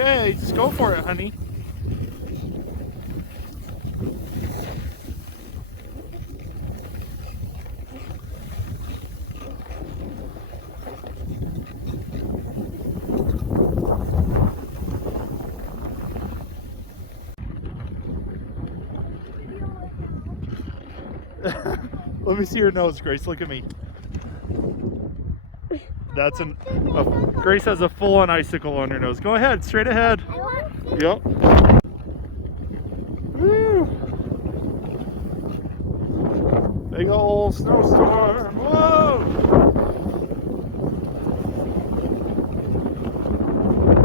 Okay, just go for it, honey. Let me see your nose, Grace. Look at me. That's Grace has a full-on icicle on her nose. Go ahead, straight ahead. Yep. Woo. Big old snowstorm. Whoa!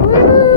Woo!